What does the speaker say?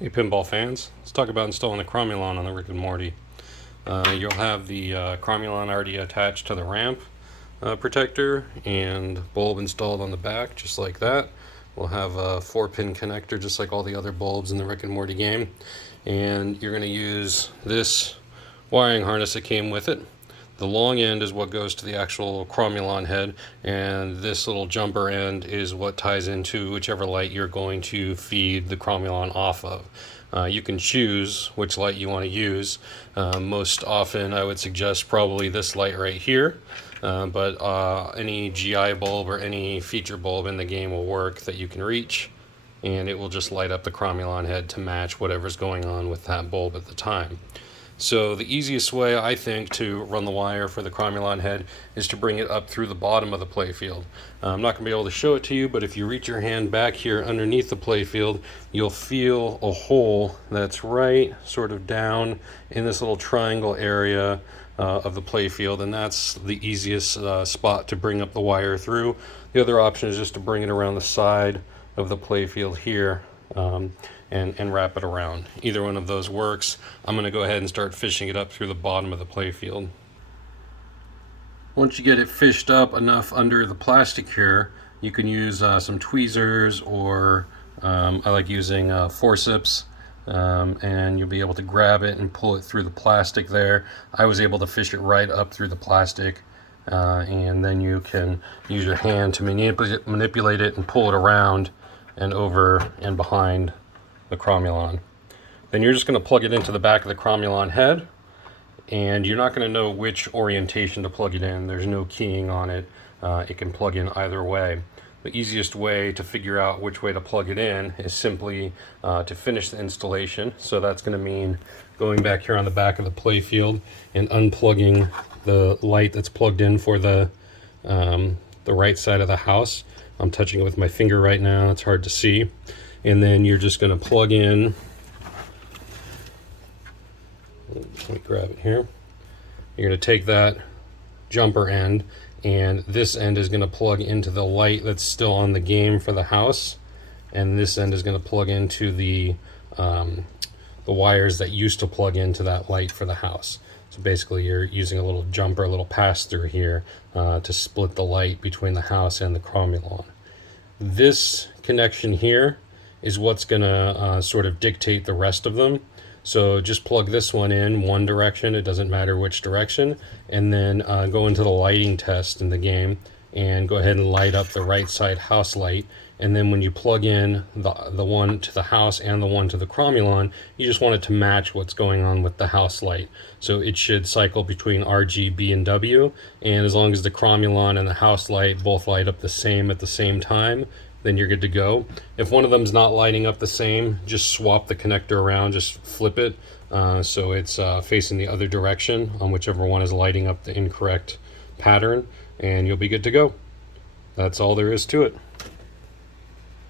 Hey pinball fans, let's talk about installing the Cromulon on the Rick and Morty. You'll have the Cromulon already attached to the ramp protector and bulb installed on the back, just like that. We'll have a 4-pin connector just like all the other bulbs in the Rick and Morty game. And you're going to use this wiring harness that came with it. The long end is what goes to the actual Cromulon head, and this little jumper end is what ties into whichever light you're going to feed the Cromulon off of. You can choose which light you want to use. Most often I would suggest probably this light right here, but any GI bulb or any feature bulb in the game will work that you can reach, and it will just light up the Cromulon head to match whatever's going on with that bulb at the time. So the easiest way, I think, to run the wire for the Cromulon head is to bring it up through the bottom of the playfield. I'm not going to be able to show it to you, but if you reach your hand back here underneath the playfield, you'll feel a hole that's right sort of down in this little triangle area of the playfield, and that's the easiest spot to bring up the wire through. The other option is just to bring it around the side of the playfield here. And wrap it around. Either one of those works. I'm going to go ahead and start fishing it up through the bottom of the playfield. Once you get it fished up enough under the plastic here, you can use some tweezers, or I like using forceps, and you'll be able to grab it and pull it through the plastic there. I was able to fish it right up through the plastic, and then you can use your hand to manipulate it and pull it around and over and behind the Cromulon. Then you're just going to plug it into the back of the Cromulon head, and you're not going to know which orientation to plug it in. There's no keying on it. It can plug in either way. The easiest way to figure out which way to plug it in is simply to finish the installation. So that's going to mean going back here on the back of the playfield and unplugging the light that's plugged in for the right side of the house. I'm touching it with my finger right now. It's hard to see. And then you're just going to plug in, let me grab it here. You're going to take that jumper end, and this end is going to plug into the light that's still on the game for the house, and this end is going to plug into the wires that used to plug into that light for the house. So basically you're using a little jumper, a little pass-through here to split the light between the house and the Cromulon. This connection here is what's going to sort of dictate the rest of them. So just plug this one in one direction, it doesn't matter which direction, and then go into the lighting test in the game and go ahead and light up the right side house light. And then when you plug in the one to the house and the one to the Cromulon, you just want it to match what's going on with the house light. So it should cycle between RG, B, and W, and as long as the Cromulon and the house light both light up the same at the same time, then you're good to go. If one of them's not lighting up the same, just swap the connector around, just flip it so it's facing the other direction on whichever one is lighting up the incorrect pattern, and you'll be good to go. That's all there is to it.